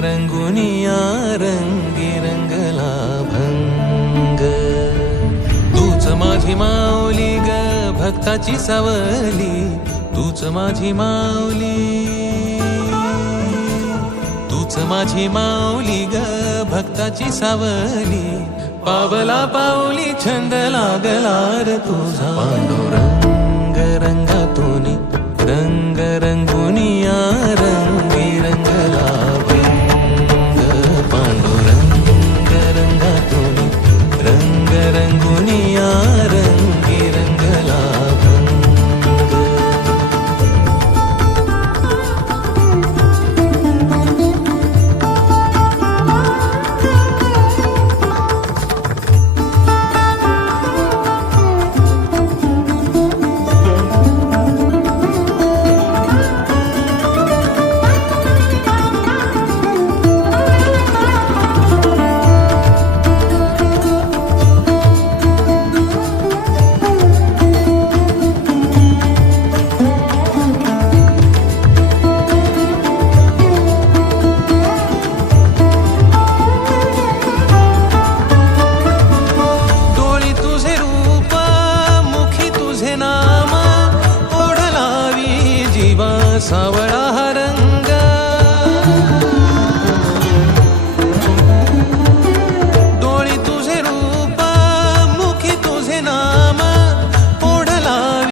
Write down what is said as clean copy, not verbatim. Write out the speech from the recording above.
रंगुनिया रंगी रंगला भंग. तूच माझी माऊली ग भक्ताची सावली, तूच माझी माऊली, तूच माझी माऊली ग भक्ताची सावली. पावला पाऊली छंद लागला र तुझा. पांडुरंग रंगातून रंग रंगुनिया रंगी रंगला भंग. पांडुरंग रंगातून रंग रंगुनिया रंगी रंगला भंग. सावर